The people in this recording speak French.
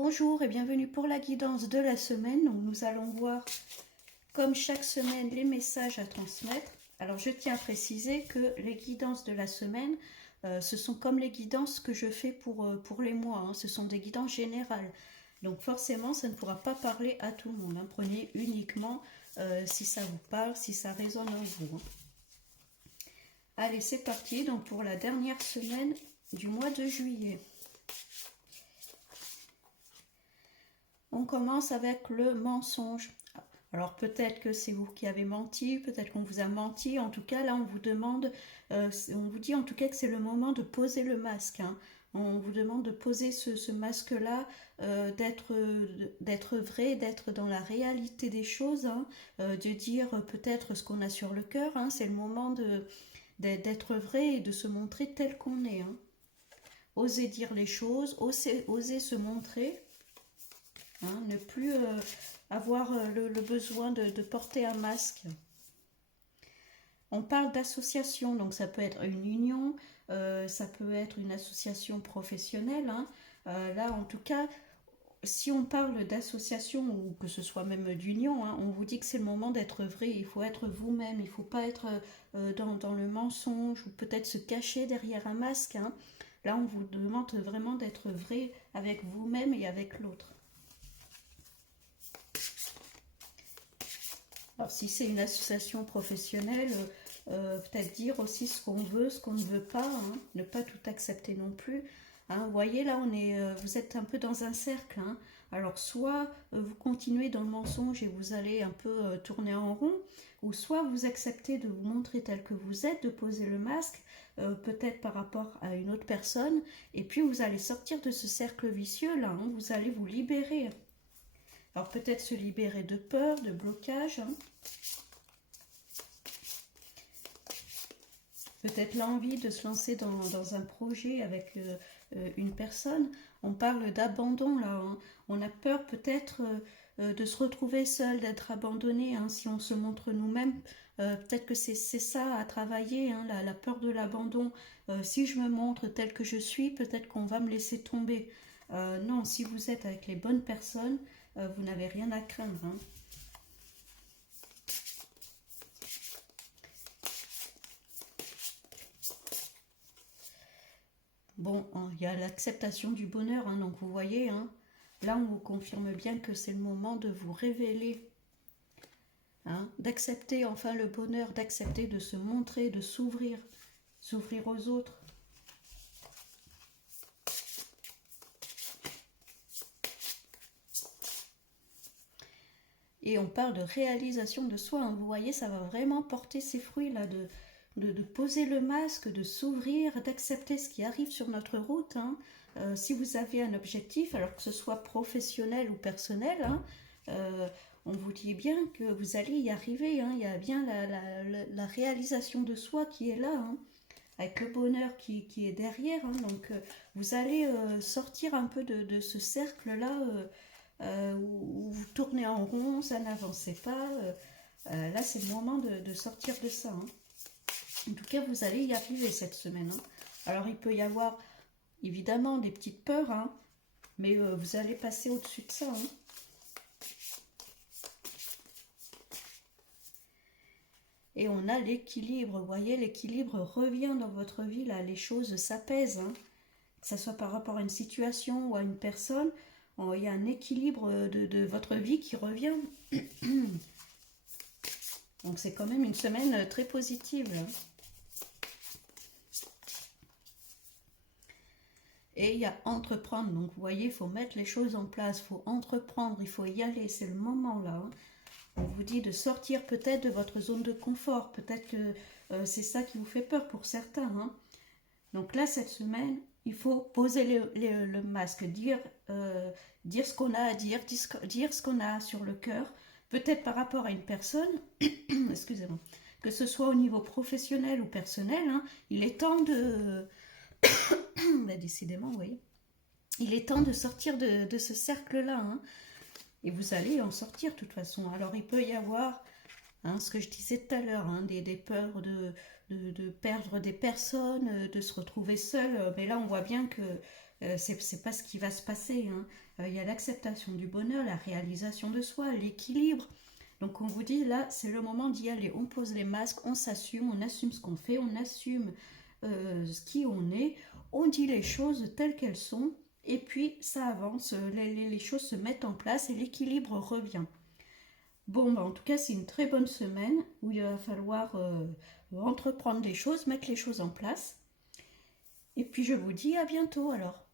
Bonjour et bienvenue pour la guidance de la semaine. Donc nous allons voir, comme chaque semaine, les messages à transmettre. Alors je tiens à préciser que les guidances de la semaine, ce sont comme les guidances que je fais pour les mois. Hein. Ce sont des guidances générales. Donc forcément, ça ne pourra pas parler à tout le monde. Hein. Prenez uniquement si ça vous parle, si ça résonne en vous. Hein. Allez, c'est parti. Donc pour la dernière semaine du mois de juillet. On commence avec le mensonge. Alors peut-être que c'est vous qui avez menti, peut-être qu'on vous a menti. En tout cas, là, on vous demande, on vous dit en tout cas que c'est le moment de poser le masque. Hein. On vous demande de poser ce masque-là, d'être vrai, d'être dans la réalité des choses, hein, de dire peut-être ce qu'on a sur le cœur. Hein. C'est le moment d'être vrai et de se montrer tel qu'on est. Hein. Oser dire les choses, oser se montrer. Hein, ne plus avoir le besoin de porter un masque. On parle d'association, donc ça peut être une union, ça peut être une association professionnelle. Hein. Là, en tout cas, si on parle d'association ou que ce soit même d'union, hein, on vous dit que c'est le moment d'être vrai. Il faut être vous-même, il ne faut pas être dans le mensonge ou peut-être se cacher derrière un masque. Hein. Là, on vous demande vraiment d'être vrai avec vous-même et avec l'autre. Alors si c'est une association professionnelle, peut-être dire aussi ce qu'on veut, ce qu'on ne veut pas, hein, ne pas tout accepter non plus. Hein, vous voyez là, vous êtes un peu dans un cercle. Hein. Alors soit vous continuez dans le mensonge et vous allez un peu tourner en rond, ou soit vous acceptez de vous montrer tel que vous êtes, de poser le masque, peut-être par rapport à une autre personne, et puis vous allez sortir de ce cercle vicieux là, hein, vous allez vous libérer. Alors peut-être se libérer de peur, de blocage. Hein. Peut-être l'envie de se lancer dans un projet avec une personne. On parle d'abandon là. Hein. On a peur peut-être de se retrouver seul, d'être abandonné. Hein. Si on se montre nous-mêmes, peut-être que c'est ça à travailler, hein, la peur de l'abandon. Si je me montre tel que je suis, peut-être qu'on va me laisser tomber. Non, si vous êtes avec les bonnes personnes, vous n'avez rien à craindre. Hein. Bon, il y a l'acceptation du bonheur, hein, donc vous voyez, hein, là on vous confirme bien que c'est le moment de vous révéler, hein, d'accepter enfin le bonheur, d'accepter de se montrer, de s'ouvrir aux autres. Et on parle de réalisation de soi. Hein. Vous voyez, ça va vraiment porter ses fruits là, de poser le masque, de s'ouvrir, d'accepter ce qui arrive sur notre route. Hein. Si vous avez un objectif, alors que ce soit professionnel ou personnel, hein, on vous dit bien que vous allez y arriver. Hein. Il y a bien la réalisation de soi qui est là, hein, avec le bonheur qui est derrière. Hein. Donc vous allez sortir un peu de ce cercle-là. Où vous tournez en rond, ça n'avançait pas. Là, c'est le moment de sortir de ça. Hein. En tout cas, vous allez y arriver cette semaine. Hein. Alors, il peut y avoir évidemment des petites peurs, hein, mais vous allez passer au-dessus de ça. Hein. Et on a l'équilibre. Vous voyez, l'équilibre revient dans votre vie. Là, les choses s'apaisent. Hein. Que ce soit par rapport à une situation ou à une personne. Il y a un équilibre de votre vie qui revient. Donc c'est quand même une semaine très positive. Et il y a entreprendre. Donc vous voyez, il faut mettre les choses en place. Il faut entreprendre, il faut y aller. C'est le moment là. Hein. On vous dit de sortir peut-être de votre zone de confort. Peut-être que c'est ça qui vous fait peur pour certains. Hein. Donc là, cette semaine, il faut poser le masque, dire ce qu'on a à dire, dire ce qu'on a sur le cœur, peut-être par rapport à une personne, excusez-moi, que ce soit au niveau professionnel ou personnel, hein, il est temps de... bah, décidément, oui. Il est temps de sortir de ce cercle-là, hein, et vous allez en sortir de toute façon. Alors il peut y avoir, hein, ce que je disais tout à l'heure, hein, des peurs de perdre des personnes, de se retrouver seul. Mais là, on voit bien que c'est pas ce qui va se passer. Hein. Il y a l'acceptation du bonheur, la réalisation de soi, l'équilibre. Donc on vous dit là, c'est le moment d'y aller. On pose les masques, on s'assume, on assume ce qu'on fait, on assume ce qui on est, on dit les choses telles qu'elles sont, et puis ça avance, les choses se mettent en place et l'équilibre revient. Bon, bah, en tout cas, c'est une très bonne semaine où il va falloir entreprendre les choses, mettre les choses en place. Et puis je vous dis à bientôt alors.